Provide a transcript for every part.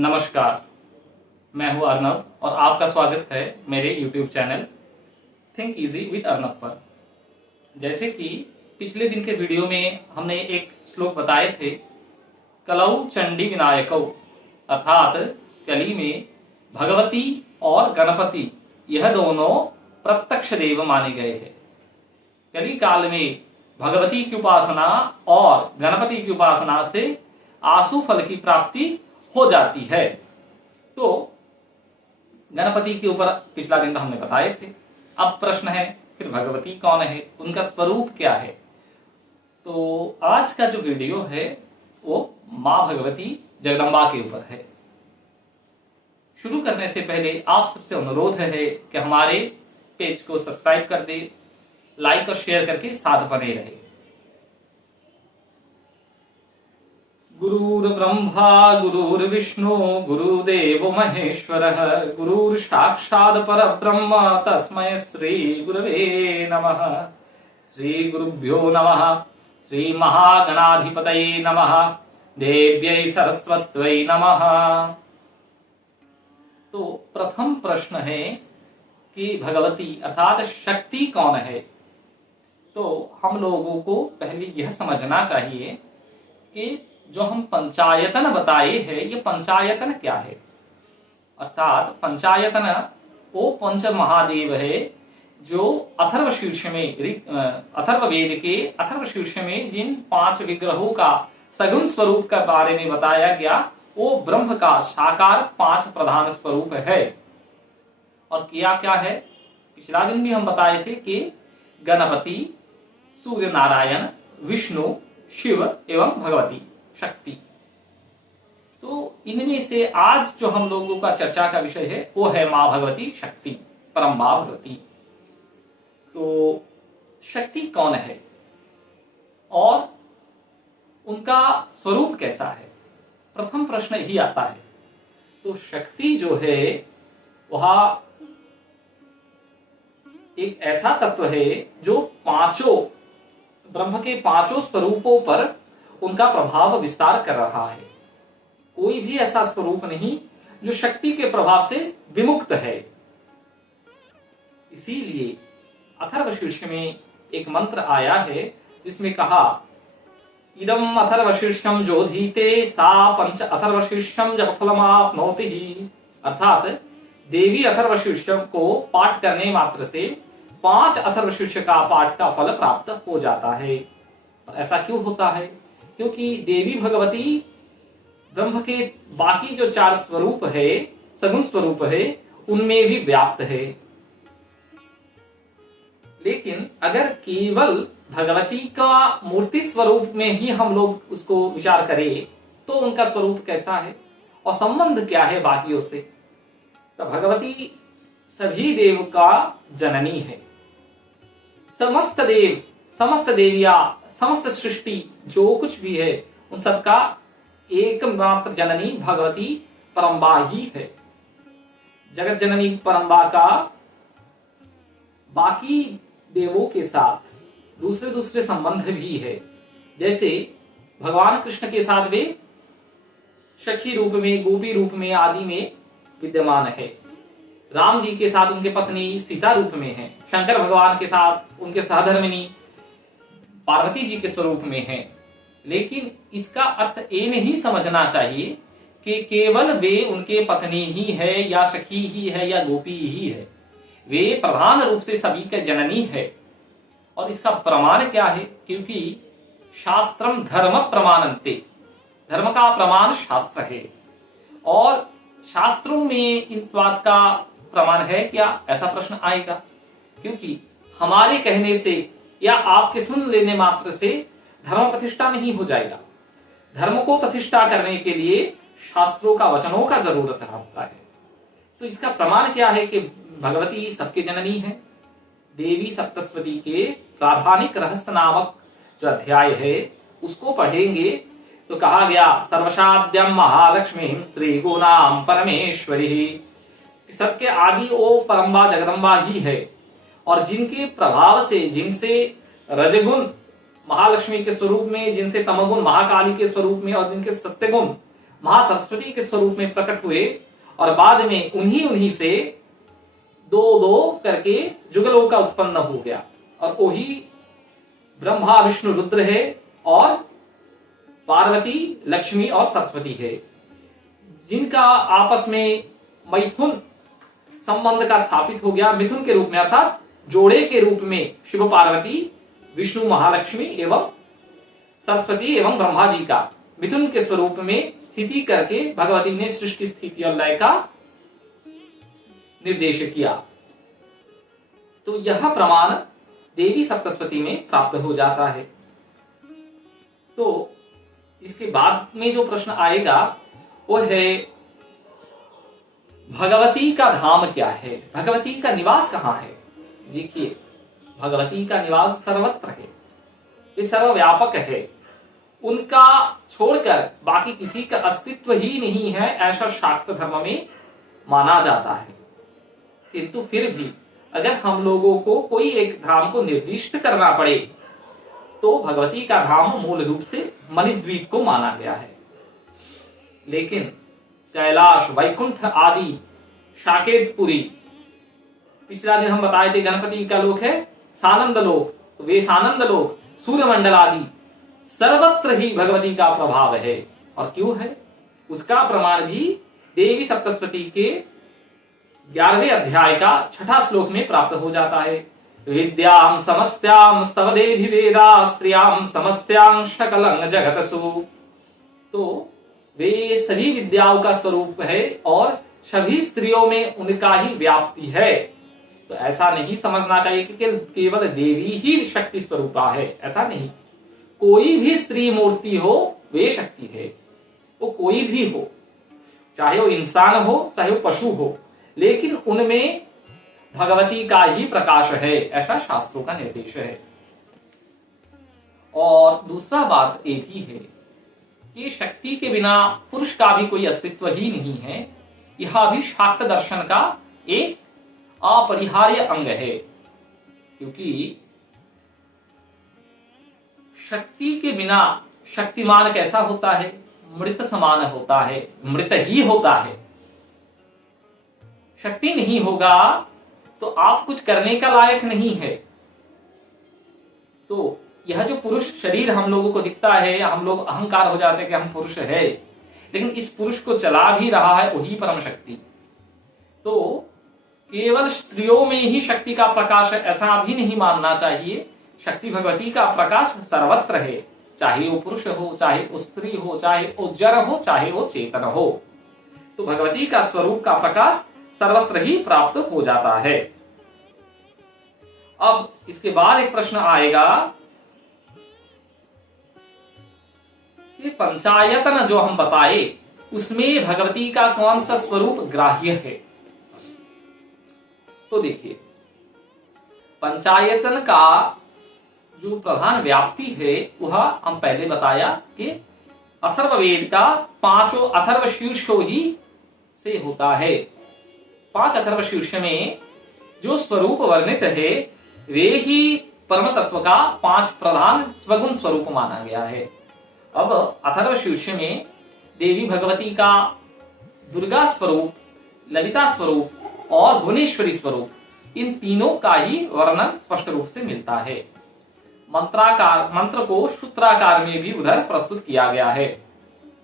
नमस्कार, मैं हूं अर्नब और आपका स्वागत है मेरे YouTube channel think easy with Arnab पर। जैसे कि पिछले दिन के वीडियो में हमने एक श्लोक बताए थे, कलौ चंडी विनायकौ, अर्थात कली में भगवती और गणपति यह दोनों प्रत्यक्ष देव माने गए हैं। कली काल में भगवती की उपासना और गणपति की उपासना से आशु फल की प्राप्ति हो जाती है। तो गणपति के ऊपर पिछला दिन तो हमने बताए थे। अब प्रश्न है, फिर भगवती कौन है, उनका स्वरूप क्या है। तो आज का जो वीडियो है वो मां भगवती जगदम्बा के ऊपर है। शुरू करने से पहले आप सबसे अनुरोध है कि हमारे पेज को सब्सक्राइब कर दे, लाइक और शेयर करके साथ बने रहे। गुरुर्ब्रह्मा गुरुर्विष्णु गुरुदेवो महेश्वरः, गुरुर्साक्षात् परब्रह्म तस्मै श्री गुरवे नमः। श्री गुरुभ्यो नमः। श्री महागणाधिपतये नमः। देव्यै सरस्वत्यै नमः। तो प्रथम प्रश्न है कि भगवती अर्थात शक्ति कौन है। तो हम लोगों को पहले यह समझना चाहिए कि जो हम पंचायतन बताए हैं, ये पंचायतन क्या है। अर्थात पंचायतन वो पंच महादेव है जो अथर्वशीर्ष में अथर्ववेद के अथर्वशीर्ष में जिन 5 विग्रहों का सगुण स्वरूप के बारे में बताया गया, वो ब्रह्म का साकार 5 प्रधान स्वरूप है। और किया क्या है, पिछला दिन भी हम बताए थे कि गणपति, सूर्य नारायण, विष्णु, शिव एवं भगवती शक्ति। तो इनमें से आज जो हम लोगों का चर्चा का विषय है वो है मां भगवती शक्ति, परम मां भगवती। तो शक्ति कौन है और उनका स्वरूप कैसा है, प्रथम प्रश्न यही आता है। तो शक्ति जो है वह एक ऐसा तत्व है जो ब्रह्म के 5 स्वरूपों पर उनका प्रभाव विस्तार कर रहा है। कोई भी ऐसा स्वरूप नहीं जो शक्ति के प्रभाव से विमुक्त है। इसीलिए अथर्वशीर्ष में एक मंत्र आया है जिसमें कहा, इदम अथर्वशीर्षम जोधीते सा पंच अथर्वशीर्षम जप फलमाप्नोति ही। अर्थात देवी अथर्वशीर्षम को पाठ करने मात्र से 5 अथर्वशीर्ष का पाठ का फल प्राप्त हो जाता है। और ऐसा क्यों होता है, क्योंकि देवी भगवती ब्रह्म के बाकी जो 4 स्वरूप है, सगुण स्वरूप है, उनमें भी व्याप्त है। लेकिन अगर केवल भगवती का मूर्ति स्वरूप में ही हम लोग उसको विचार करें तो उनका स्वरूप कैसा है और संबंध क्या है बाकियों से। तो भगवती सभी देव का जननी है। समस्त देव, समस्त देवियां, समस्त सृष्टि जो कुछ भी है उन सबका एकमात्र जननी भगवती परम्बा ही है। जगत जननी परम्बा का बाकी देवों के साथ दूसरे संबंध भी है। जैसे भगवान कृष्ण के साथ वे सखी रूप में, गोपी रूप में आदि में विद्यमान है। राम जी के साथ उनके पत्नी सीता रूप में है। शंकर भगवान के साथ उनके सहधर्मिणी पार्वती जी के स्वरूप में है। लेकिन इसका अर्थ ये नहीं समझना चाहिए कि केवल वे उनके पत्नी ही है या सखी ही है या गोपी ही है। वे प्रधान रूप से सभी के जननी है। और इसका प्रमाण क्या है, क्योंकि शास्त्रम धर्म प्रमाणन्ते, धर्म का प्रमाण शास्त्र है। और शास्त्रों में इन बात का प्रमाण है क्या, ऐसा प्रश्न आएगा। क्योंकि हमारे कहने से या आपके सुन लेने मात्र से धर्म प्रतिष्ठा नहीं हो जाएगा। धर्म को प्रतिष्ठा करने के लिए शास्त्रों का, वचनों का जरूरत होता है। तो इसका प्रमाण क्या है कि भगवती सबके जननी है। देवी सप्तस्वती के प्राधानिक रहस्य नामक जो अध्याय है उसको पढ़ेंगे तो कहा गया, सर्वसाध्यम महालक्ष्मी श्री गुणाम परमेश्वरी। सबके आदि वो परम्बा जगदम्बा ही है। और जिनके प्रभाव से, जिनसे रजगुण महालक्ष्मी के स्वरूप में, जिनसे तमगुण महाकाली के स्वरूप में और जिनके सत्यगुण महासरस्वती के स्वरूप में प्रकट हुए और बाद में उन्हीं उन्हीं से दो दो करके जुगलों का उत्पन्न हो गया, और वही ब्रह्मा विष्णु रुद्र है और पार्वती लक्ष्मी और सरस्वती है, जिनका आपस में मैथुन संबंध का स्थापित हो गया। मिथुन के रूप में अर्थात जोड़े के रूप में शिव पार्वती, विष्णु महालक्ष्मी एवं सरस्वती एवं ब्रह्मा जी का मिथुन के स्वरूप में स्थिति करके भगवती ने सृष्टि स्थिति और लय का निर्देश किया। तो यह प्रमाण देवी सप्तशती में प्राप्त हो जाता है। तो इसके बाद में जो प्रश्न आएगा वो है भगवती का धाम क्या है, भगवती का निवास कहाँ है। देखिए, भगवती का निवास सर्वत्र है, ये सर्वव्यापक है, उनका छोड़कर बाकी किसी का अस्तित्व ही नहीं है, ऐसा शाक्त धर्म में माना जाता है। किंतु फिर भी अगर हम लोगों को कोई एक धाम को निर्दिष्ट करना पड़े तो भगवती का धाम मूल रूप से मणिद्वीप को माना गया है। लेकिन कैलाश, वैकुंठ आदि, साकेतपुरी, पिछला दिन हम बताए थे गणपति का लोक है सानंद लोक, तो वे सानंद लोक, सूर्यमंडल आदि सर्वत्र ही भगवती का प्रभाव है। और क्यों है उसका प्रमाण भी देवी सप्तशती के 11वें अध्याय का 6ठा श्लोक में प्राप्त हो जाता है। विद्याम समस्त्याम स्तव देवी वेदा स्त्रियाम समस्त्यां शकलं जगतसु। तो वे सभी विद्याओं का स्वरूप है और सभी स्त्रियों में उनका ही व्याप्ति है। तो ऐसा नहीं समझना चाहिए कि केवल देवी ही शक्ति स्वरूपा है, ऐसा नहीं। कोई भी स्त्री मूर्ति हो वे शक्ति है, वो कोई भी हो, चाहे वो इंसान हो चाहे वो पशु हो, लेकिन उनमें भगवती का ही प्रकाश है, ऐसा शास्त्रों का निर्देश है। और दूसरा बात ये भी है कि शक्ति के बिना पुरुष का भी कोई अस्तित्व ही नहीं है। यह भी शाक्त दर्शन का एक अपरिहार्य अंग है, क्योंकि शक्ति के बिना शक्तिमान कैसा होता है, मृत समान होता है, मृत ही होता है। शक्ति नहीं होगा तो आप कुछ करने का लायक नहीं है। तो यह जो पुरुष शरीर हम लोगों को दिखता है, हम लोग अहंकार हो जाते हैं कि हम पुरुष है, लेकिन इस पुरुष को चला भी रहा है वही परम शक्ति। तो केवल स्त्रियों में ही शक्ति का प्रकाश है ऐसा भी नहीं मानना चाहिए। शक्ति भगवती का प्रकाश सर्वत्र है, चाहे वो पुरुष हो, चाहे वो स्त्री हो, चाहे वो जड़ हो, चाहे वो चेतन हो। तो भगवती का स्वरूप का प्रकाश सर्वत्र ही प्राप्त हो जाता है। अब इसके बाद एक प्रश्न आएगा कि पंचायतन जो हम बताए उसमें भगवती का कौन सा स्वरूप ग्राह्य है। तो देखिए, पंचायतन का जो प्रधान व्याप्ति है वह हम पहले बताया कि अथर्ववेद का 5 अथर्व शीर्षों ही से होता है। 5 अथर्व शीर्ष में जो स्वरूप वर्णित है वे ही परम तत्व का 5 प्रधान स्वगुण स्वरूप माना गया है। अब अथर्व शीर्ष में देवी भगवती का दुर्गा स्वरूप, ललिता स्वरूप और भुवनेश्वरी स्वरूप, इन तीनों का ही वर्णन स्पष्ट रूप से मिलता है। मंत्र को सूत्राकार में भी उधर प्रस्तुत किया गया है।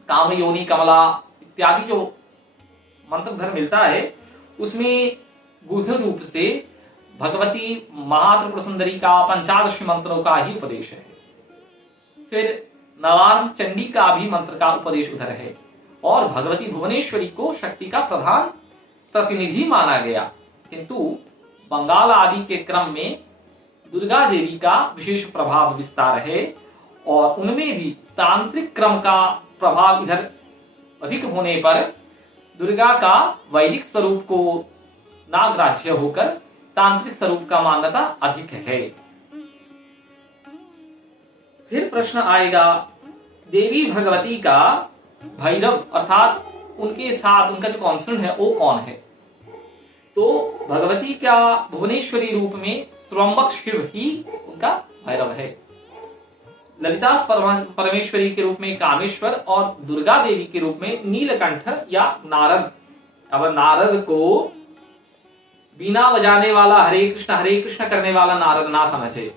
काम योनि कमला इत्यादि जो मंत्र उधर मिलता है उसमें गुह्य रूप से भगवती महात्रिपुर सुंदरी का 15 मंत्रों का ही उपदेश है। फिर नवार्न चंडी का भी मंत्र का उपदेश उधर है और भगवती भुवनेश्वरी को शक्ति का प्रधान प्रतिनिधि माना गया। किंतु बंगाल आदि के क्रम में दुर्गा देवी का विशेष प्रभाव विस्तार है और उनमें भी तांत्रिक क्रम का प्रभाव इधर अधिक होने पर दुर्गा का वैदिक स्वरूप को नाग्राह्य होकर तांत्रिक स्वरूप का मान्यता अधिक है। फिर प्रश्न आएगा देवी भगवती का भैरव अर्थात उनके साथ उनका जो कॉन्सर्न है वो कौन है। तो भगवती का भुवनेश्वरी रूप में त्र्यंबक शिव ही उनका भैरव है। ललिता परमेश्वरी के रूप में कामेश्वर और दुर्गा देवी के रूप में नीलकंठ या नारद। अब नारद को बीना बजाने वाला हरे कृष्ण करने वाला नारद ना समझे।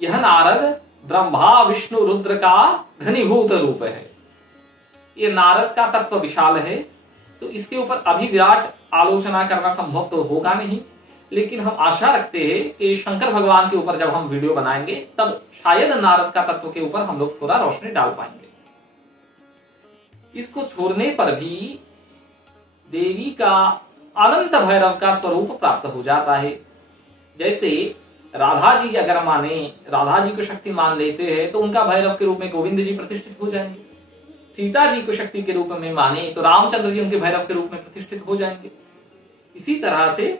यह नारद ब्रह्मा विष्णु रुद्र का घनीभूत रूप है। ये नारद का तत्व विशाल है, तो इसके ऊपर अभी विराट आलोचना करना संभव तो होगा नहीं, लेकिन हम आशा रखते हैं कि शंकर भगवान के ऊपर जब हम वीडियो बनाएंगे तब शायद नारद का तत्व के ऊपर हम लोग थोड़ा रोशनी डाल पाएंगे। इसको छोड़ने पर भी देवी का अनंत भैरव का स्वरूप प्राप्त हो जाता है। जैसे राधा जी अगर माने, राधा जी को शक्ति मान लेते हैं तो उनका भैरव के रूप में गोविंद जी प्रतिष्ठित हो जाएंगे। सीता जी को शक्ति के रूप में माने तो रामचंद्र जी उनके भैरव के रूप में प्रतिष्ठित हो जाएंगे। इसी तरह से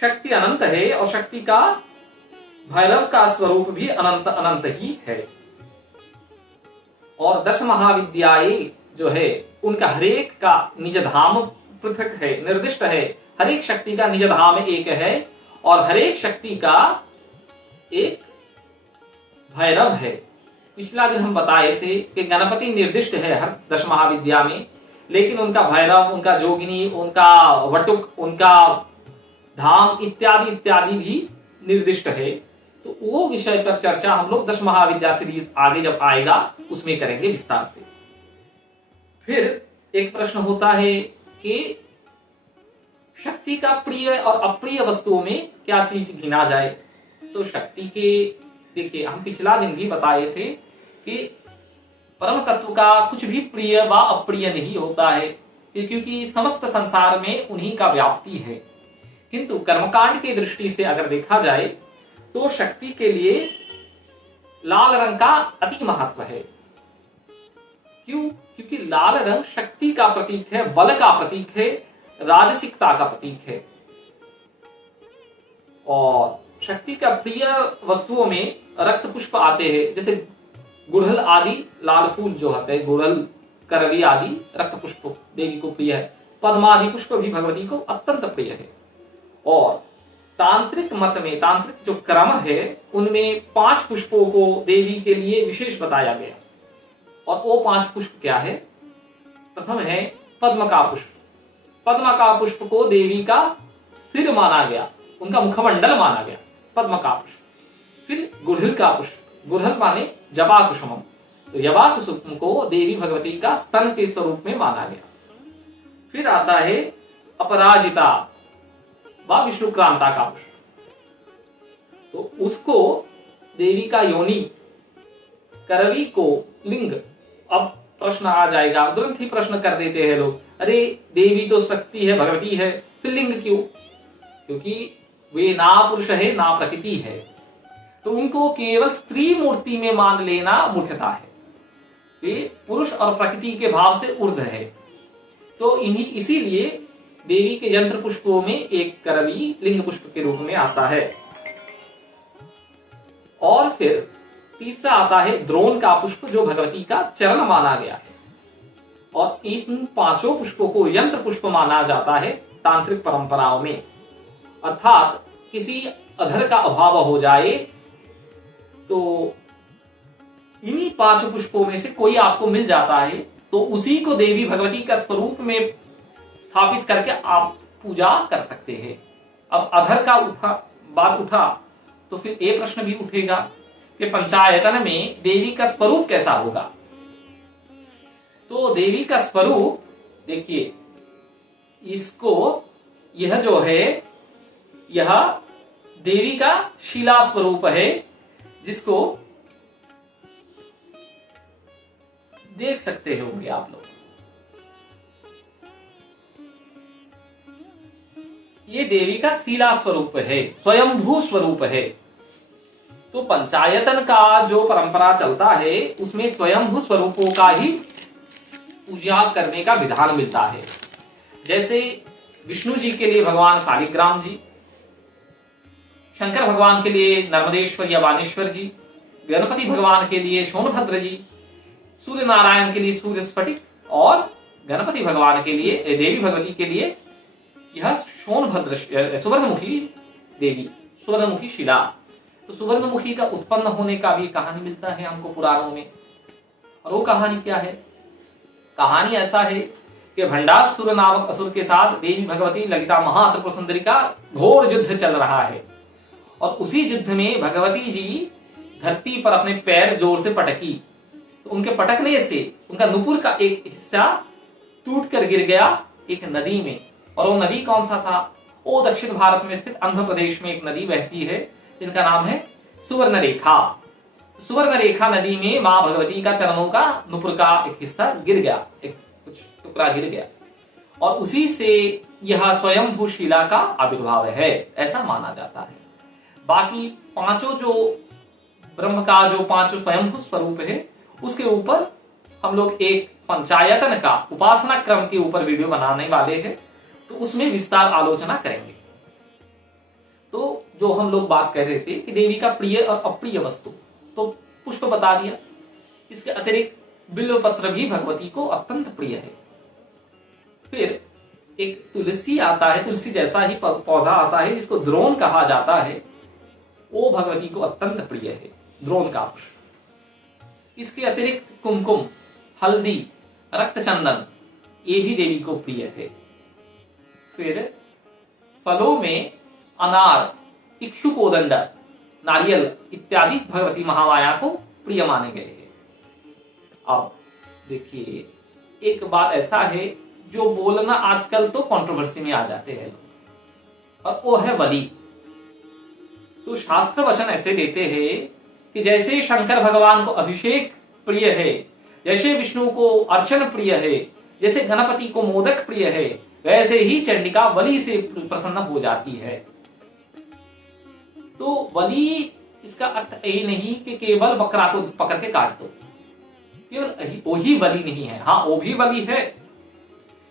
शक्ति अनंत है और शक्ति का भैरव का स्वरूप भी अनंत अनंत ही है। और 10 महाविद्याएं जो है उनका हरेक का निज धाम पृथक है, निर्दिष्ट है। हरेक शक्ति का निज धाम एक है और हरेक शक्ति का एक भैरव है। पिछला दिन हम बताए थे कि गणपति निर्दिष्ट है हर 10 महाविद्या में, लेकिन उनका भैरव, उनका जोगिनी, उनका वटुक, उनका धाम इत्यादि इत्यादि भी निर्दिष्ट है। तो वो विषय पर चर्चा हम लोग 10 महाविद्या सीरीज आगे जब आएगा उसमें करेंगे विस्तार से। फिर एक प्रश्न होता है कि शक्ति का प्रिय और अप्रिय वस्तुओं में क्या चीज गिना जाए। तो शक्ति के देखिए, हम पिछला दिन भी बताए थे कि परम तत्व का कुछ भी प्रिय व अप्रिय नहीं होता है, क्योंकि समस्त संसार में उन्हीं का व्याप्ति है। किंतु कर्मकांड की दृष्टि से अगर देखा जाए तो शक्ति के लिए लाल रंग का अति महत्व है। क्यों? क्योंकि लाल रंग शक्ति का प्रतीक है, बल का प्रतीक है, राजसिकता का प्रतीक है। और शक्ति का प्रिय वस्तुओं में रक्त पुष्प आते हैं, जैसे गुड़हल आदि लाल फूल जो होते हैं, गुड़हल, करवी आदि रक्त पुष्प देवी को प्रिय है। पद्मादि पुष्प भी भगवती को अत्यंत प्रिय है। और तांत्रिक मत में, तांत्रिक जो क्रम है उनमें 5 पुष्पों को देवी के लिए विशेष बताया गया। और वो 5 पुष्प क्या है? प्रथम है पद्म का पुष्प। पद्म का पुष्प को देवी का सिर माना गया, उनका मुखमंडल माना गया, पद्म का पुष्प। फिर गुड़हल का पुष्प, गुड़हल माने जबा कुसुमम, तो जबा कुसुम को देवी भगवती का स्तन के स्वरूप में माना गया। फिर आता है अपराजिता व विष्णुक्रांता का पुष्प, तो उसको देवी का योनि, करवी को लिंग। अब प्रश्न आ जाएगा, तुरंत ही प्रश्न कर देते हैं लोग, अरे देवी तो शक्ति है, भगवती है, फिर लिंग क्यों? क्योंकि वे ना पुरुष है ना प्रकृति है, तो उनको केवल स्त्री मूर्ति में मान लेना मूर्खता है। वे पुरुष और प्रकृति के भाव से ऊर्ध्व है। तो इसीलिए देवी के यंत्र पुष्पों में एक करवी लिंग पुष्प के रूप में आता है। और फिर तीसरा आता है द्रोण का पुष्प, जो भगवती का चरण माना गया है। और इन 5 पुष्पों को यंत्र पुष्प माना जाता है तांत्रिक परंपराओं में। अर्थात किसी अधर का अभाव हो जाए तो इन्हीं 5 पुष्पों में से कोई आपको मिल जाता है, तो उसी को देवी भगवती का स्वरूप में स्थापित करके आप पूजा कर सकते हैं। अब अधर का बात उठा तो फिर ये प्रश्न भी उठेगा कि पंचायतन में देवी का स्वरूप कैसा होगा। तो देवी का स्वरूप देखिए, इसको यह जो है यह देवी का शिला स्वरूप है, जिसको देख सकते होंगे आप लोग। ये देवी का शिला स्वरूप है, स्वयंभू स्वरूप है। तो पंचायतन का जो परंपरा चलता है उसमें स्वयंभू स्वरूपों का ही पूजा करने का विधान मिलता है। जैसे विष्णु जी के लिए भगवान शालिग्राम जी, शंकर भगवान के लिए नर्मदेश्वर या बानेश्वर जी, गणपति भगवान के लिए सोनभद्र जी, सूर्य नारायण के लिए सूर्य स्फटिक, और गणपति भगवान के लिए, देवी भगवती के लिए यह सोनभद्र सुवर्णमुखी देवी, सुवर्णमुखी शिला। तो तो सुवर्णमुखी का उत्पन्न होने का भी कहानी मिलता है हमको पुराणों में। और वो कहानी क्या है? कहानी ऐसा है कि भंडासुर नामक असुर के साथ देवी भगवती ललिता महात्रिपुर सुंदरी का घोर युद्ध चल रहा है। और उसी युद्ध में भगवती जी धरती पर अपने पैर जोर से पटकी, तो उनके पटकने से उनका नुपुर का एक हिस्सा टूट कर गिर गया एक नदी में। और वो नदी कौन सा था? वो दक्षिण भारत में स्थित आंध्र प्रदेश में एक नदी बहती है जिनका नाम है सुवर्ण रेखा। सुवर्ण रेखा नदी में मां भगवती का चरणों का नुपुर का एक हिस्सा गिर गया, एक कुछ टुकड़ा गिर गया, और उसी से यह स्वयंभू शिला का आविर्भाव है, ऐसा माना जाता है। बाकी पांचों जो ब्रह्म का जो पांचों स्वयंभू स्वरूप है उसके ऊपर हम लोग एक पंचायतन का उपासना क्रम के ऊपर वीडियो बनाने वाले हैं, तो उसमें विस्तार आलोचना करेंगे। तो जो हम लोग बात कर रहे थे कि देवी का प्रिय और अप्रिय वस्तु, तो पुष्प बता दिया। इसके अतिरिक्त बिल्व पत्र भी भगवती को अत्यंत प्रिय है। फिर एक तुलसी आता है, तुलसी जैसा ही पौधा आता है जिसको द्रोण कहा जाता है, वो भगवती को अत्यंत प्रिय है, द्रोण का पुष्प। इसके अतिरिक्त कुमकुम, हल्दी, रक्त चंदन, ये भी देवी को प्रिय है। फिर फलों में अनार, इक्षुकोदंड, नारियल इत्यादि भगवती महामाया को प्रिय माने गए हैं। अब देखिए, एक बात ऐसा है जो बोलना आजकल तो कंट्रोवर्सी में आ जाते हैं, और वो है बलि। तो शास्त्र वचन ऐसे देते हैं कि जैसे शंकर भगवान को अभिषेक प्रिय है, जैसे विष्णु को अर्चन प्रिय है, जैसे गणपति को मोदक प्रिय है, वैसे ही चंडिका बलि से प्रसन्न हो जाती है। तो बलि इसका अर्थ ये नहीं कि केवल बकरा को पकड़ के काट दो, केवल वही बलि नहीं है। हाँ, वो भी बलि है,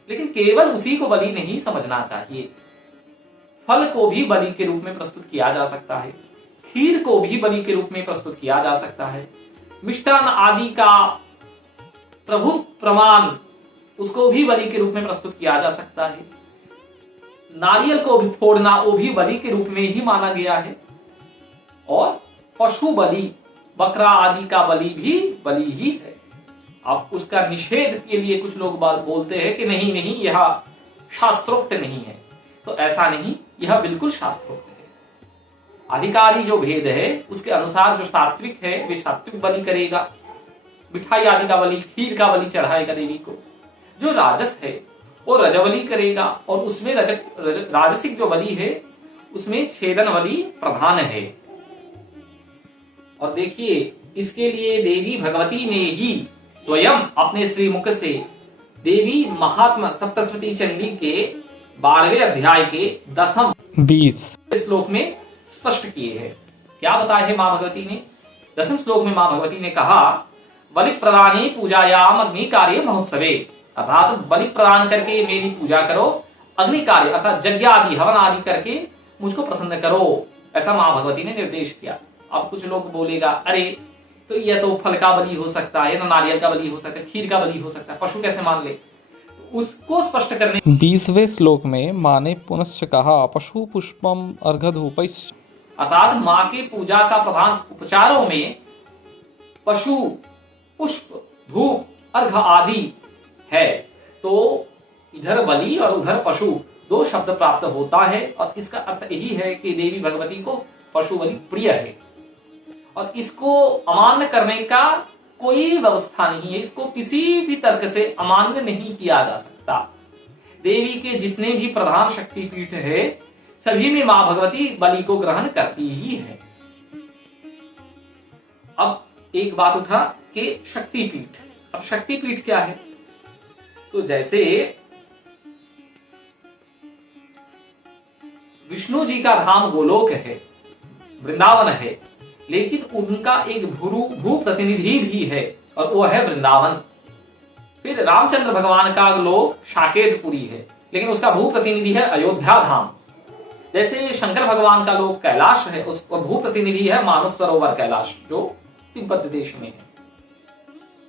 लेकिन केवल उसी को बलि नहीं समझना चाहिए। फल को भी बलि के रूप में प्रस्तुत किया जा सकता है, खीर को भी बलि के रूप में प्रस्तुत किया जा सकता है, मिष्टान आदि का प्रभु प्रमाण उसको भी बलि के रूप में प्रस्तुत किया जा सकता है, नारियल को भी फोड़ना वो भी बलि के रूप में ही माना गया है, और पशु बलि, बकरा आदि का बलि भी बलि ही है। अब उसका निषेध के लिए कुछ लोग बोलते हैं कि नहीं नहीं, यह शास्त्रोक्त नहीं है। तो ऐसा नहीं, यह बिल्कुल शास्त्रोक्त है। अधिकारी जो भेद है उसके अनुसार जो सात्विक है वे सात्विक बलि करेगा, मिठाई आदि का बलि, खीर का बलि चढ़ाएगा देवी को। जो राजस है वो रजबलि करेगा, और उसमें राजसिक जो बलि है उसमें छेदन बलि प्रधान है। और देखिए, इसके लिए देवी भगवती ने ही स्वयं अपने श्रीमुख से देवी महात्मा सप्तशती चंडी के 12वें अध्याय के 10 श्लोक में स्पष्ट किए हैं। क्या बताया है मां भगवती ने? 10 श्लोक में मां भगवती ने कहा, बलि प्रदानी पूजायाम अग्नि कार्य महोत्सवे, अर्थात बलि प्रदान करके मेरी पूजा करो, अग्नि कार्य अर्थात यज्ञ आदि हवन आदि करके मुझको प्रसन्न करो, ऐसा मां भगवती ने निर्देश किया। अब कुछ लोग बोलेगा, अरे तो यह तो फल का बलि हो सकता है, नारियल का बलि हो सकता है, खीर का बलि हो सकता है, पशु कैसे मान ले? उसको स्पष्ट करने 20वें श्लोक में माँ ने पुनश्च कहा, पशु पुष्पम अर्घधूपैश्च, अर्थात माँ की पूजा का प्रधान उपचारों में पशु, पुष्प, धूप, अर्घ आदि है। तो इधर बलि और उधर पशु दो शब्द प्राप्त होता है, और इसका अर्थ यही है कि देवी भगवती को पशु बलि प्रिय है, और इसको अमान्य करने का कोई व्यवस्था नहीं है। इसको किसी भी तर्क से अमान्य नहीं किया जा सकता। देवी के जितने भी प्रधान शक्तिपीठ है सभी में मां भगवती बलि को ग्रहण करती ही है। अब एक बात उठा कि शक्तिपीठ, अब शक्तिपीठ क्या है? तो जैसे विष्णु जी का धाम गोलोक है, वृंदावन है, लेकिन उनका एक भू प्रतिनिधि भी है और वो है वृंदावन। फिर रामचंद्र भगवान का लोक साकेतपुरी है, लेकिन उसका भू प्रतिनिधि है अयोध्या धाम। जैसे शंकर भगवान का लोक कैलाश है, उसका भू प्रतिनिधि है मानस सरोवर कैलाश जो तिब्बत देश में है।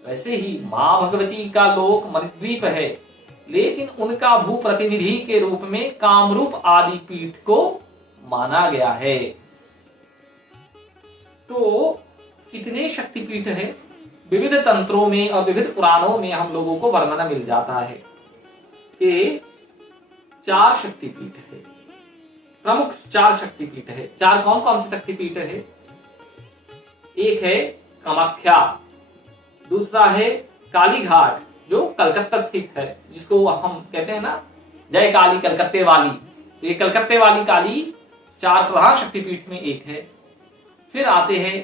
वैसे ही मां भगवती का लोक मणिद्वीप है, लेकिन उनका भू प्रतिनिधि के रूप में कामरूप आदि पीठ को माना गया है। तो कितने शक्तिपीठ है, विविध तंत्रों में और विविध पुराणों में हम लोगों को वर्णन मिल जाता है कि 4 शक्तिपीठ है, प्रमुख 4 शक्तिपीठ है। 4 कौन कौन से शक्तिपीठ है? एक है कामाख्या, दूसरा है काली घाट जो कलकत्ता स्थित है, जिसको हम कहते हैं ना जय काली कलकत्ते वाली। तो ये कलकत्ते वाली काली 4 प्रधान शक्तिपीठ में एक है। फिर आते हैं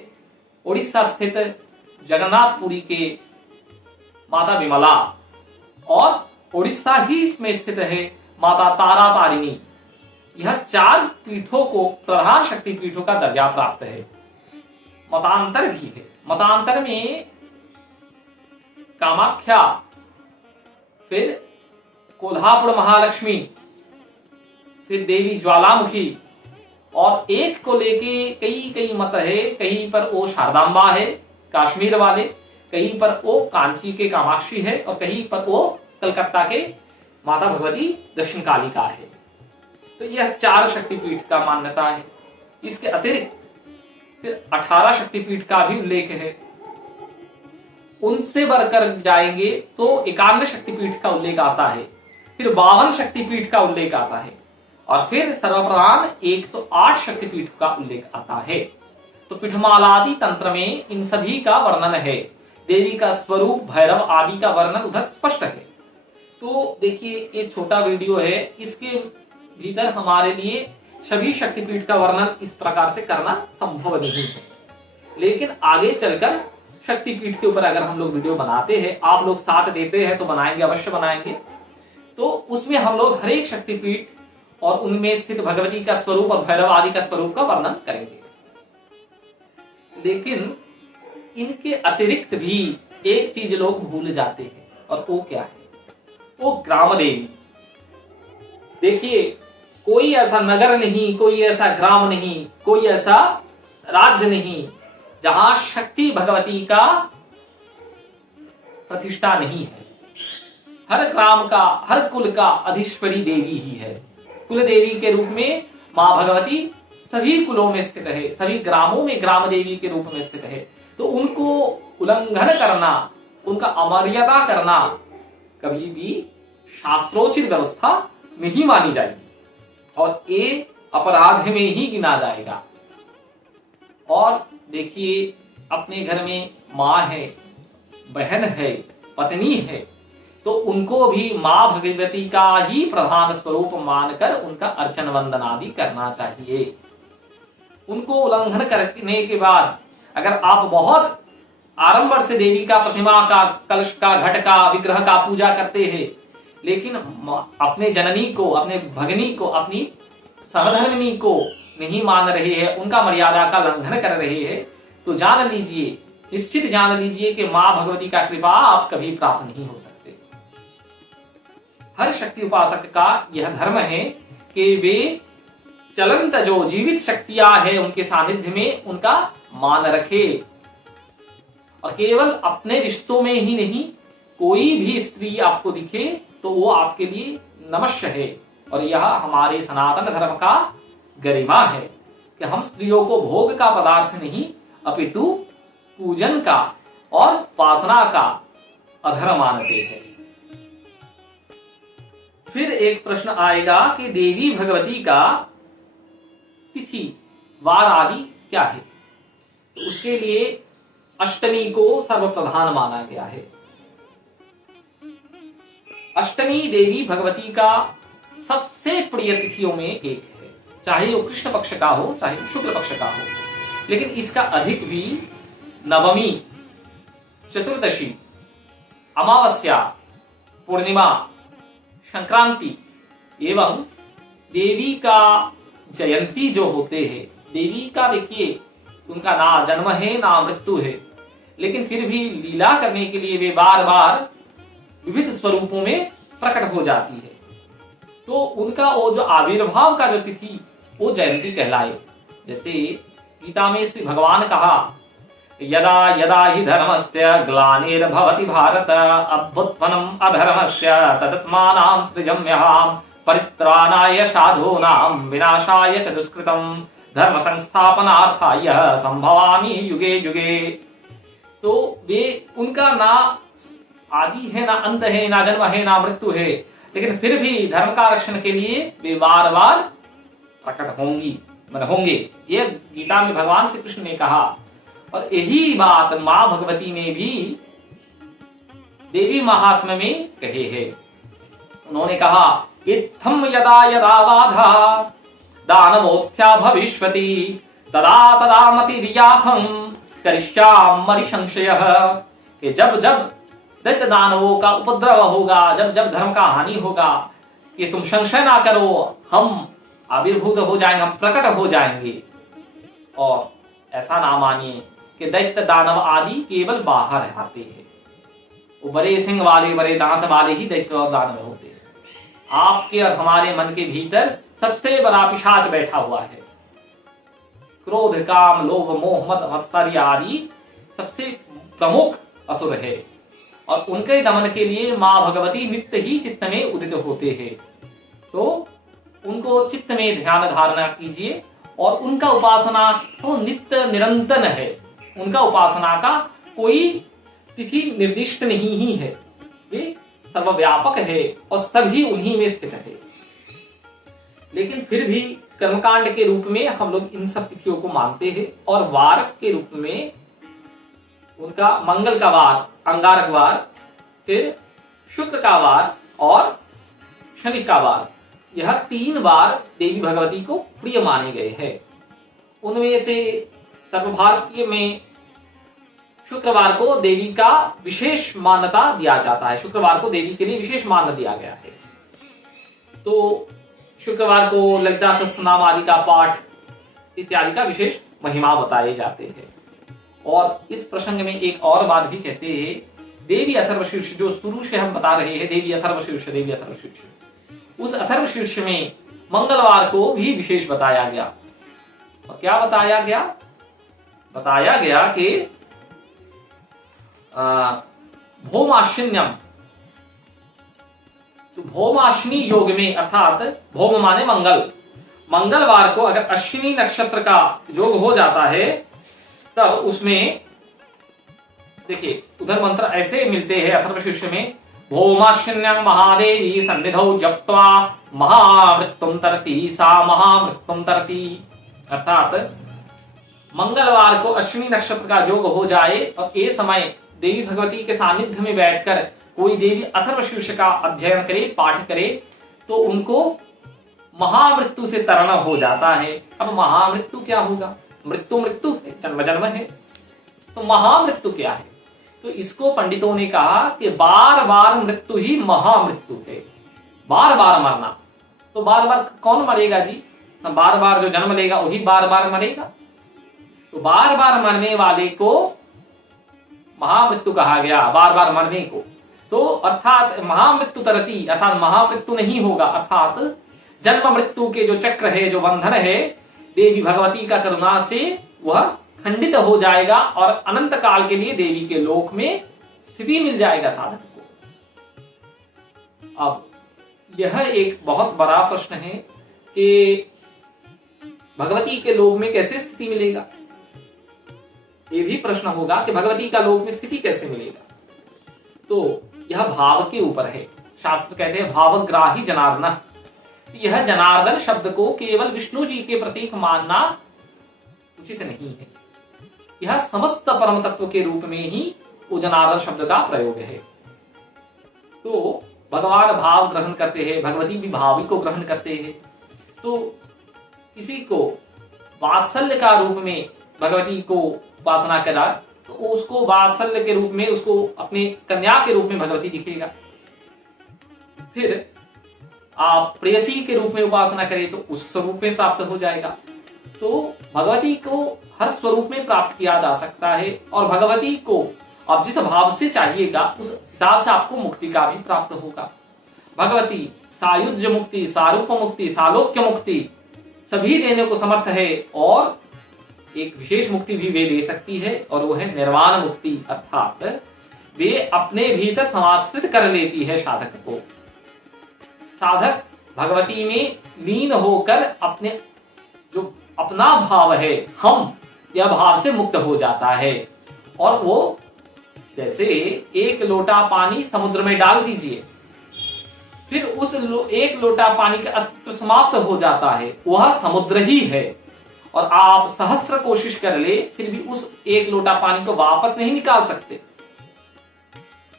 उड़ीसा स्थित जगन्नाथपुरी के माता विमला, और उड़ीसा ही में स्थित है माता तारा तारिणी। यह 4 पीठों को प्रधान शक्तिपीठों का दर्जा प्राप्त है। मतांतर भी है। मतांतर में कामाख्या, फिर कोल्हापुर महालक्ष्मी, फिर देवी ज्वालामुखी, और एक को लेके कई मत है। कहीं पर वो शारदांबा है काश्मीर वाले, कहीं पर वो कांची के कामाक्षी है, और कहीं पर वो कलकत्ता के माता भगवती दक्षिण कालिका है। तो यह 4 शक्तिपीठ का मान्यता है। इसके अतिरिक्त फिर 18 शक्तिपीठ का भी उल्लेख है। उनसे बढ़कर जाएंगे तो 51 शक्तिपीठ का उल्लेख आता है, फिर 52 शक्तिपीठ का उल्लेख आता है, और फिर सर्वप्रधान 108 शक्तिपीठ का उल्लेख आता है। तो पीठमालादि तंत्र में इन सभी का वर्णन है। देवी का स्वरूप, भैरव आदि का वर्णन उधर स्पष्ट है। तो देखिए, ये छोटा वीडियो है, इसके भीतर हमारे लिए सभी शक्तिपीठ का वर्णन इस प्रकार से करना संभव नहीं है। लेकिन आगे चलकर शक्तिपीठ के ऊपर अगर हम लोग वीडियो बनाते हैं, आप लोग साथ देते हैं तो बनाएंगे, अवश्य बनाएंगे। तो उसमें हम लोग हर एक शक्तिपीठ और उनमें स्थित भगवती का स्वरूप और भैरव आदि का स्वरूप का वर्णन करेंगे। लेकिन इनके अतिरिक्त भी एक चीज लोग भूल जाते हैं, और वो क्या है? वो ग्राम देवी। देखिए, कोई ऐसा नगर नहीं, कोई ऐसा ग्राम नहीं, कोई ऐसा राज्य नहीं जहां शक्ति भगवती का प्रतिष्ठा नहीं है। हर ग्राम का, हर कुल का अधीश्वरी देवी ही है। कुल देवी के रूप में मां भगवती सभी कुलों में स्थित है, सभी ग्रामों में ग्राम देवी के रूप में स्थित है। तो उनको उल्लंघन करना, उनका अमर्यादा करना कभी भी शास्त्रोचित व्यवस्था नहीं मानी जाएगी, और ये अपराध में ही गिना जाएगा। और देखिए, अपने घर में माँ है, बहन है, पत्नी है, तो उनको भी माँ भगवती का ही प्रधान स्वरूप मानकर उनका अर्चन वंदन आदि करना चाहिए। उनको उल्लंघन करने के बाद अगर आप बहुत आडंबर से देवी का प्रतिमा का, कलश का, घट का, विग्रह का पूजा करते हैं, लेकिन अपने जननी को, अपने भगनी को, अपनी सहधर्मिणी को नहीं मान रहे हैं, उनका मर्यादा का उल्लंघन कर रहे हैं, तो जान लीजिए, निश्चित जान लीजिए कि मां भगवती का कृपा आप कभी प्राप्त नहीं हो सकते। हर शक्ति उपासक का यह धर्म है कि वे चलंत जो जीवित शक्तियां हैं उनके सानिध्य में उनका मान रखे, और केवल अपने रिश्तों में ही नहीं, कोई भी स्त्री आपको दिखे तो वो आपके लिए नमस्य है। और यह हमारे सनातन धर्म का गरिमा है कि हम स्त्रियों को भोग का पदार्थ नहीं, अपितु पूजन का और उपासना का अधर मानते हैं। फिर एक प्रश्न आएगा कि देवी भगवती का तिथि वार आदि क्या है? तो उसके लिए अष्टमी को सर्वप्रधान माना गया है। अष्टमी देवी भगवती का सबसे प्रिय तिथियों में एक है, चाहे वो कृष्ण पक्ष का हो, चाहे वो शुक्ल पक्ष का हो। लेकिन इसका अधिक भी नवमी, चतुर्दशी, अमावस्या, पूर्णिमा, संक्रांति एवं देवी का जयंती जो होते हैं। देवी का देखिए, उनका ना जन्म है ना मृत्यु है, लेकिन फिर भी लीला करने के लिए वे बार बार विविध स्वरूपों में प्रकट हो जाती है। तो उनका वो जो आविर्भाव का जो तिथि, वो जयंती कहलाए। जैसे गीता में श्री भगवान कहा, यदा यदा हि धर्मस्य ग्लानिर्भवति भारत अभ्युत्थानम् अधर्मस्य तदात्मानं सृजम्यहम् परित्राणाय साधूनां विनाशाय च दुष्कृतं धर्म संस्थापनार्थाय संभवामि युगे युगे। तो वे, उनका ना आदि है, ना अंत है, ना जन्म है, ना मृत्यु है, लेकिन फिर भी धर्म का रक्षण के लिए वे बार बार प्रकट होंगे। यह गीता में भगवान श्री कृष्ण ने कहा। और यही बात मां भगवती ने भी देवी महात्म्य में कहे है। उन्होंने कहा, इत्थम यदा यदा बाधा दानवोत्थ्या भविष्यति तदा तदा मतिर्याहं करिष्यामि संशयः। कि जब जब दैत्य दानवों का उपद्रव होगा, जब जब धर्म का हानि होगा, कि तुम संशय ना करो, हम आविर्भूत हो जाएंगे, हम प्रकट हो जाएंगे। और ऐसा ना मानिए कि दैत्य दानव आदि केवल बाहर आते हैं। वो बड़े सिंह वाले, बड़े दांत वाले ही दैत्य और दानव होते हैं। आपके और हमारे मन के भीतर सबसे बड़ा पिशाच बैठा हुआ है। क्रोध, काम, लोभ, मोह, मद, मत्सर्य आदि सबसे प्रमुख असुर है। और उनके दमन के लिए मां भगवती नित्य ही चित्त में उदित होते हैं। तो उनको चित्त में ध्यान धारणा कीजिए। और उनका उपासना तो नित्य निरंतर है। उनका उपासना का कोई तिथि निर्दिष्ट नहीं ही है, ये सर्वव्यापक है और सभी उन्हीं में स्थित है। लेकिन फिर भी कर्मकांड के रूप में हम लोग इन सब तिथियों को मानते हैं। और वार के रूप में उनका मंगल का वार, अंगारक वार, फिर शुक्र का वार और शनि का वार, यह 3 बार देवी भगवती को प्रिय माने गए हैं। उनमें से सर्वभारतीय में शुक्रवार को देवी का विशेष मान्यता दिया जाता है। शुक्रवार को देवी के लिए विशेष मान दिया गया है। तो शुक्रवार को ललिता सहस्त्रनाम आदि का पाठ इत्यादि का विशेष महिमा बताए जाते हैं। और इस प्रसंग में एक और बात भी कहते हैं, देवी अथर्वशीर्ष, जो शुरू से हम बता रहे हैं, देवी अथर्वशीर्ष, देवी अथर्वशीर्ष, उस अथर्वशीर्ष में मंगलवार को भी विशेष बताया गया। और क्या बताया गया? बताया गया कि भौमाश्विन्यम, तो भौमाश्विनी योग में, अर्थात भौम माने मंगल, मंगलवार को अगर अश्विनी नक्षत्र का योग हो जाता है, तब उसमें देखिए उधर मंत्र ऐसे मिलते हैं अथर्वशीर्ष में, भौमाश्विन्यं महादेवी सन्निधौ जप्त्वा महामृत्युं तरति सा महामृत्युं तरति। अर्थात मंगलवार को अश्विनी नक्षत्र का योग हो जाए और ये समय देवी भगवती के सानिध्य में बैठकर कोई देवी अथर्वशीर्ष का अध्ययन करे, पाठ करे, तो उनको महामृत्यु से तरण हो जाता है। अब महामृत्यु क्या होगा? मृत्यु मृत्यु है, जन्म जन्म है, तो महामृत्यु क्या है? तो इसको पंडितों ने कहा कि बार बार मृत्यु ही महामृत्यु है। बार बार मरना, तो बार बार कौन मरेगा जी? बार बार जो जन्म लेगा वही बार बार मरेगा। तो बार बार मरने वाले को महामृत्यु कहा गया, बार बार मरने को। तो अर्थात महामृत्यु तरती, अर्थात महामृत्यु नहीं होगा, अर्थात जन्म मृत्यु के जो चक्र है, जो बंधन है, देवी भगवती का करुणा से वह खंडित हो जाएगा और अनंत काल के लिए देवी के लोक में स्थिति मिल जाएगा साधक को। अब यह एक बहुत बड़ा प्रश्न है कि भगवती के लोक में कैसे स्थिति मिलेगा। ये भी प्रश्न होगा कि भगवती का लोक में स्थिति कैसे मिलेगा। तो यह भाव के ऊपर है। शास्त्र कहते हैं भावग्राही जनार्दन। यह जनार्दन शब्द को केवल विष्णु जी के प्रतीक मानना उचित नहीं है। यह समस्त परम तत्व के रूप में ही वो जनार्दन शब्द का प्रयोग है। तो भगवान भाव ग्रहण करते हैं, भगवती भी भावी को ग्रहण करते हैं। तो किसी को वात्सल्य का रूप में भगवती को उपासना करा, तो उसको वात्सल्य के रूप में, उसको अपने कन्या के रूप में भगवती दिखेगा। फिर आप प्रेयसी के रूप में उपासना करें तो उस स्वरूप में प्राप्त हो जाएगा। तो भगवती को हर स्वरूप में प्राप्त किया जा सकता है और भगवती को आप जिस भाव से चाहिएगा उस हिसाब से आपको मुक्ति का भी प्राप्त होगा। भगवती सायुज्य मुक्ति, सारूप मुक्ति, सालोक्य मुक्ति सभी देने को समर्थ है और एक विशेष मुक्ति भी वे दे सकती है और वो है निर्वाण मुक्ति, अर्थात वे अपने भीतर समाश्रित कर लेती है साधक को। साधक भगवती में लीन होकर अपने जो अपना भाव है, हम, यह भाव से मुक्त हो जाता है। और वो जैसे एक लोटा पानी समुद्र में डाल दीजिए, फिर उस एक लोटा पानी का अस्तित्व समाप्त हो जाता है, वह समुद्र ही है। और आप सहस्त्र कोशिश कर ले, फिर भी उस एक लोटा पानी को वापस नहीं निकाल सकते।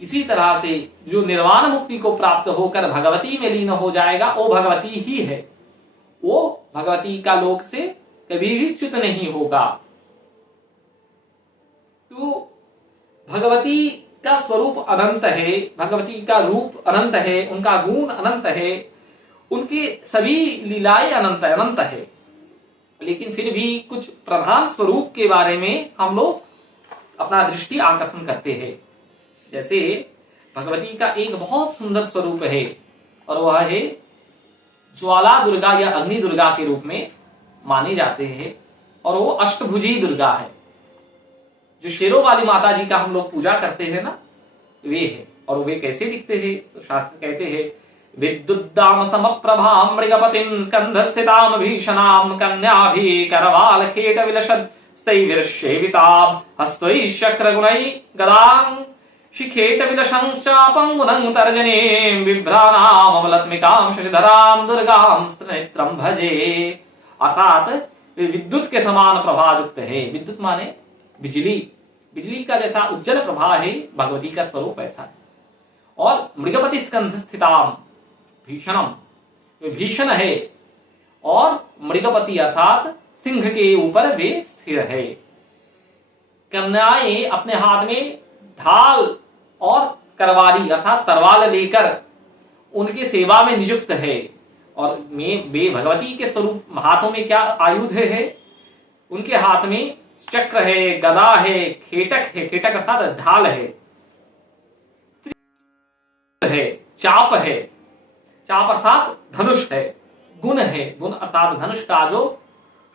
इसी तरह से जो निर्वाण मुक्ति को प्राप्त होकर भगवती में लीन हो जाएगा, वो भगवती ही है। वो भगवती का लोक से कभी भी च्युत नहीं होगा। तो भगवती का स्वरूप अनंत है, भगवती का रूप अनंत है, उनका गुण अनंत है, उनके सभी लीलाएं अनंत अनंत है। लेकिन फिर भी कुछ प्रधान स्वरूप के बारे में हम लोग अपना दृष्टि आकर्षण करते हैं। जैसे भगवती का एक बहुत सुंदर स्वरूप है, और वह है ज्वाला दुर्गा या अग्नि दुर्गा के रूप में माने जाते हैं। और वो अष्टभुजी दुर्गा है। जो शेरों वाली माता जी का हम लोग पूजा करते हैं ना, वे है। और वे कैसे दिखते हैं? तो शास्त्र कहते हैं, विद्युद्दाम समप्रभाम मृगपतिम स्कंधस्थिताम भीषणाम कन्याभि करवाल खेट विलसद स्तैर्षेविताम हस्तै शक्रगुणै गदां शिखेट विलशंश्चापं गुणं तर्जनीं बिभ्राणाम अमलत्मिकां शशिधरां दुर्गां स्त्रिनेत्रं भजे। अर्थात विद्युत के समान प्रभायुक्त है। विद्युत माने बिजली, बिजली का जैसा उज्जवल प्रभा है, भगवती का स्वरूप ऐसा है। और मृगपति स्कंध स्थिताम भीषणम, वे भीषण है। और मृगपति अर्थात सिंह के ऊपर वे स्थिर है। कन्याएं अपने हाथ में ढाल और करवारी अर्थात तरवाल लेकर उनकी सेवा में नियुक्त है। और वे भगवती के स्वरूप हाथों में क्या आयुध है? उनके हाथ में चक्र है, गदा है, खेटक है, खेटक अर्थात ढाल है, चाप है, चाप अर्थात धनुष है, गुण है, गुण अर्थात धनुष का जो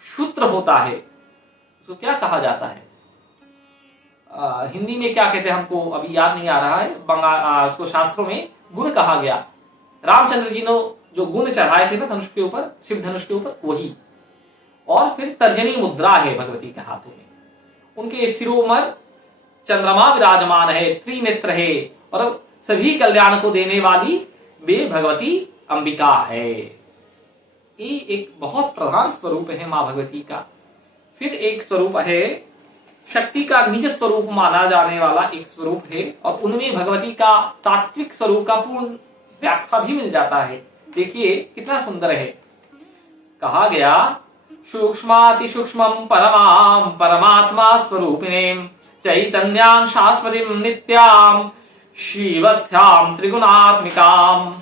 सूत्र होता है उसको क्या कहा जाता है? हिंदी में क्या कहते हैं हमको अभी याद नहीं आ रहा है। उसको शास्त्रों में गुण कहा गया। रामचंद्र जी ने जो गुण चढ़ाए थे ना धनुष के ऊपर, शिव धनुष के ऊपर, वही। और फिर तर्जनी मुद्रा है भगवती के हाथों में। उनके सिरों में चंद्रमा विराजमान है, त्रिनेत्र है, और सभी कल्याण को देने वाली वे भगवती अंबिका है। ये एक बहुत प्रधान स्वरूप है मां भगवती का। फिर एक स्वरूप है शक्ति का निज स्वरूप माना जाने वाला एक स्वरूप है, और उनमें भगवती का तात्विक स्वरूप का पूर्ण व्याख्या भी मिल जाता है। देखिए कितना सुंदर है। कहा गया, सूक्ष्माति सूक्ष्मं परमां परमात्मा स्वरूपिणीं चैतन्यां शाश्वतीं नित्यां शिवस्थ्यां त्रिगुणात्मिकाम्।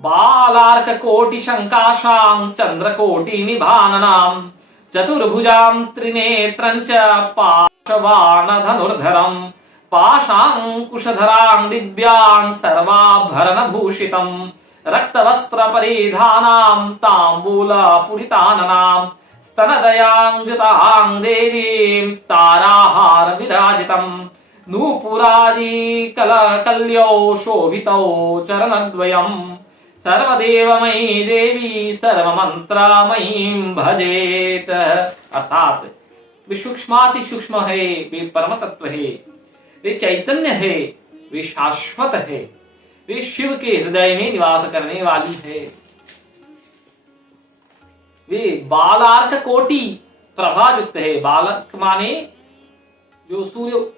बालार्क कोटि शंकाशां चंद्रकोटि निभाननां चतुर्भुजां त्रिनेत्रं च पाशवान धनुर्धरं पाशांकुशधरां दिव्यां सर्वाभरण भूषितं रक्तवस्त्र परिधानां तांबूल पुरिताननां स्तनदयांजुतां देवीं ताराहार विराजितं नूपुरादि कल्यौ शोभितौ चरणद्वयम् सर्वदेवमयी देवी सर्वमंत्रमयीं भजेत। अर्थात वे सूक्ष्माति सूक्ष्म है, वे परम तत्व है, वे चैतन्य है, वे शाश्वत है, वे शिव के हृदय में निवास करने वाली है। वे बालार्क कोटि प्रभायुक्त है। बालक माने जो सूर्य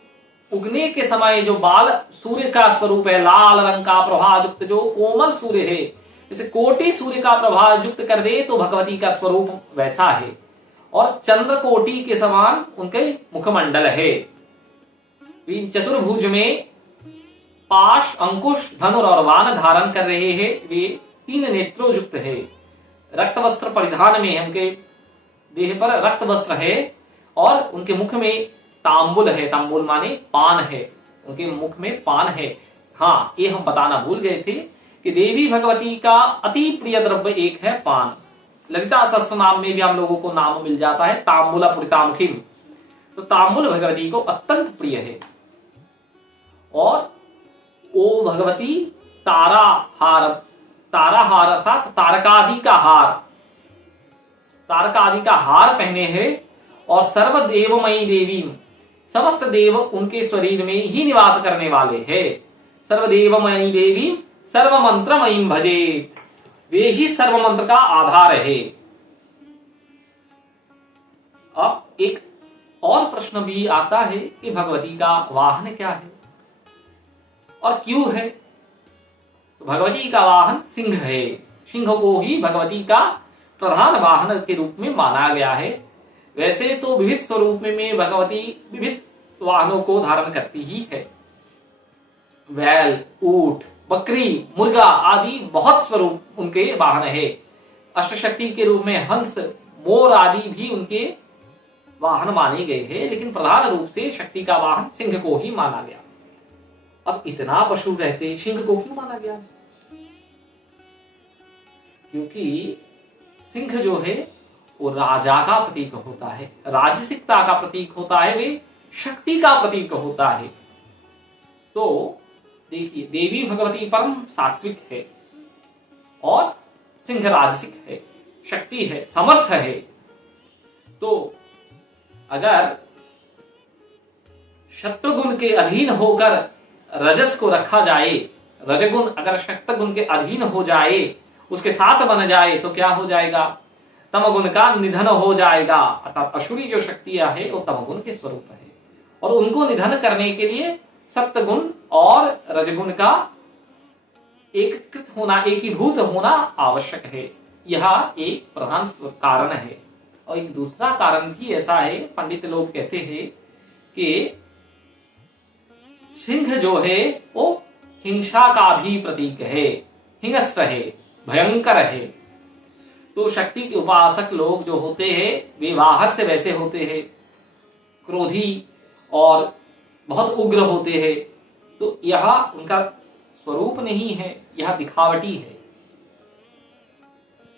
उगने के समय जो बाल सूर्य का स्वरूप है, लाल रंग का प्रभायुक्त जो कोमल सूर्य है, जैसे कोटि सूर्य का प्रभायुक्त कर दे तो भगवती का स्वरूप वैसा है। और चंद्र कोटि के समान उनके मुखमंडल है। चतुर्भुज में पाश, अंकुश, धनुर और वान धारण कर रहे हैं। वे 3 नेत्रों युक्त है। रक्त वस्त्र परिधान में उनके देह पर रक्त वस्त्र है, और उनके मुख में तांबुल है। तांबुल माने पान है, उनके मुख में पान है। हाँ, ये हम बताना भूल गए थे कि देवी भगवती का अति प्रिय द्रव्य एक है पान। ललिता सहस्त्र नाम में भी हम लोगों को नाम मिल जाता है तांबूला पुरितामुखीम। तो तांबुल भगवती को अत्यंत प्रिय है। और वो भगवती तारा हार ताराहार अर्थात तारकादि का हार, तारकादि का हार पहने हैं, और सर्वदेवमयी देवी, समस्त देव उनके शरीर में ही निवास करने वाले हैं। सर्वदेवमयी देवी सर्वमंत्रमयी भजेत, वे ही सर्व मंत्र का आधार है। अब एक और प्रश्न भी आता है कि भगवती का वाहन क्या है और क्यों है। तो भगवती का वाहन सिंह है। सिंह को ही भगवती का प्रधान वाहन के रूप में माना गया है। वैसे तो विविध स्वरूप में भगवती विविध वाहनों को धारण करती ही है। बैल, ऊंट, बकरी, मुर्गा आदि बहुत स्वरूप उनके वाहन है। अष्टशक्ति के रूप में हंस, मोर आदि भी उनके वाहन माने गए हैं, लेकिन प्रधान रूप से शक्ति का वाहन सिंह को ही माना गया। अब इतना पशु रहते सिंह को क्यों माना गया? क्योंकि सिंह जो है वो राजा का प्रतीक होता है, राजसिकता का प्रतीक होता है, वे शक्ति का प्रतीक होता है। तो देखिए, देवी भगवती परम सात्विक है और सिंह राजसिक है, शक्ति है, समर्थ है। तो अगर शत्रुगुण के अधीन होकर रजस को रखा जाए, रजगुण अगर शक्तगुण के अधीन हो जाए, उसके साथ बन जाए, तो क्या हो जाएगा? तमगुण का निधन हो जाएगा। अर्थात असुरी जो शक्तियां है वो तमगुण के स्वरूप है, और उनको निधन करने के लिए सप्तगुण और रजगुण का एकीकृत होना, एकीभूत होना आवश्यक है। यह एक प्रधान कारण है। और एक दूसरा कारण भी ऐसा है, पंडित लोग कहते हैं कि सिंह जो है वो हिंसा का भी प्रतीक है, हिंस्र है, भयंकर है। तो शक्ति के उपासक लोग जो होते हैं वे बाहर से वैसे होते हैं, क्रोधी और बहुत उग्र होते हैं। तो यह उनका स्वरूप नहीं है, यह दिखावटी है।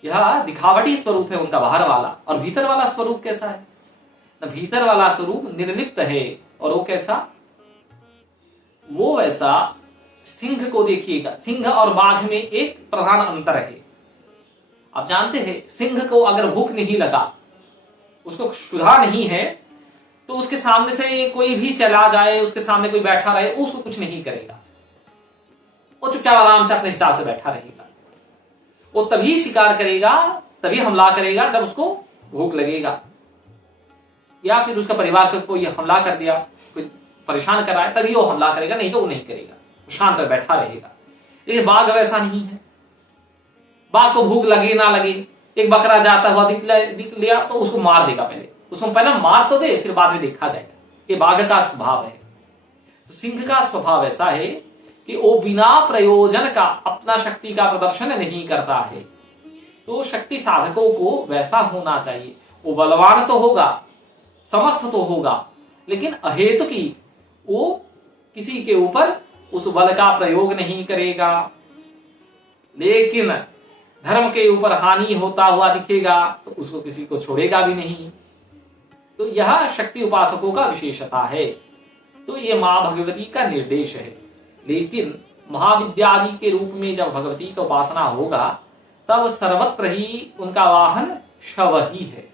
यह दिखावटी स्वरूप है उनका बाहर वाला। और भीतर वाला स्वरूप कैसा है? तो भीतर वाला स्वरूप निर्लिप्त है। और वो कैसा? वो वैसा, सिंह को देखिएगा, सिंह और बाघ में एक प्रधान अंतर है। आप जानते हैं सिंह को अगर भूख नहीं लगा, उसको क्षुधा नहीं है, तो उसके सामने से कोई भी चला जाए, उसके सामने कोई बैठा रहे, उसको कुछ नहीं करेगा। वो चुपचाप आराम से अपने हिसाब से बैठा रहेगा। वो तभी शिकार करेगा, तभी हमला करेगा जब उसको भूख लगेगा, या फिर उसका परिवार को कोई हमला कर दिया, कोई परेशान कर रहा है, तभी वो हमला करेगा, नहीं तो वो नहीं करेगा, वो शांत बैठा रहेगा। लेकिन बाघ वैसा नहीं है। बाघ को भूख लगे ना लगे, एक बकरा जाता हुआ दिख लिया तो उसको मार देगा। उसको पहले मार तो दे, फिर बाद में देखा जाएगा। ये बाघ का स्वभाव है। तो सिंह का स्वभाव ऐसा है कि वो बिना प्रयोजन का अपना शक्ति का प्रदर्शन नहीं करता है। तो शक्ति साधकों को वैसा होना चाहिए। वो बलवान तो होगा, समर्थ तो होगा, लेकिन अहेतु की वो किसी के ऊपर उस बल का प्रयोग नहीं करेगा। लेकिन धर्म के ऊपर हानि होता हुआ दिखेगा तो उसको किसी को छोड़ेगा भी नहीं। तो यह शक्ति उपासकों का विशेषता है। तो ये मां भगवती का निर्देश है। लेकिन महाविद्यादि के रूप में जब भगवती का उपासना होगा तब सर्वत्र ही उनका वाहन शव ही है।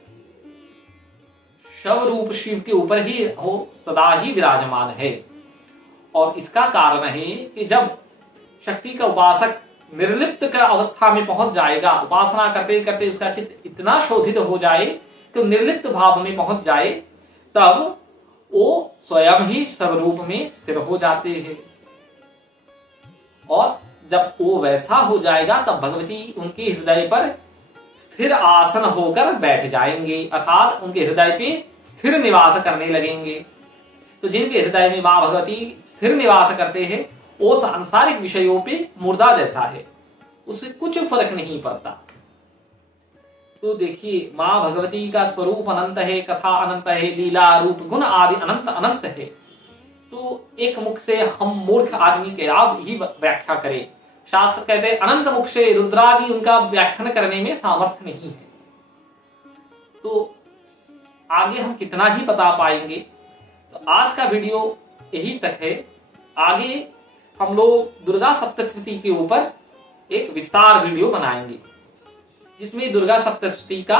शव रूप शिव के ऊपर ही वो सदा ही विराजमान है। और इसका कारण है कि जब शक्ति का उपासक निर्लिप्त का अवस्था में पहुंच जाएगा, उपासना करते करते उसका चित्त इतना शोधित हो जाए कि निर्लिप्त भाव में पहुंच जाए, तब वो स्वयं ही स्वरूप में स्थिर हो जाते हैं। और जब वो वैसा हो जाएगा तब भगवती उनके हृदय पर स्थिर आसन होकर बैठ जाएंगे, अर्थात उनके हृदय पे स्थिर निवास करने लगेंगे। तो जिनके हृदय में मां भगवती स्थिर निवास करते हैं वो सांसारिक विषयों पे मुर्दा जैसा है, उससे कुछ फर्क नहीं पड़ता। तो देखिए, मां भगवती का स्वरूप अनंत है, कथा अनंत है, लीला रूप गुण आदि अनंत अनंत है। तो एक मुख से हम मूर्ख आदमी के आप ही व्याख्या करें। शास्त्र कहते हैं अनंत मुख से रुद्रादि उनका व्याख्यान करने में सामर्थ्य नहीं है। तो आगे हम कितना ही बता पाएंगे। तो आज का वीडियो यही तक है। आगे हम लोग दुर्गा सप्तशती के ऊपर एक विस्तार वीडियो बनाएंगे जिसमें दुर्गा सप्तशती का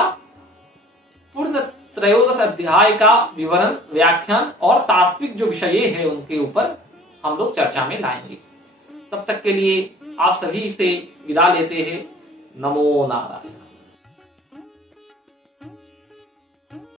पूर्ण त्रयोदश अध्याय का विवरण, व्याख्यान और तात्विक जो विषय है उनके ऊपर हम लोग चर्चा में लाएंगे। तब तक के लिए आप सभी से विदा लेते हैं। नमो नारायण।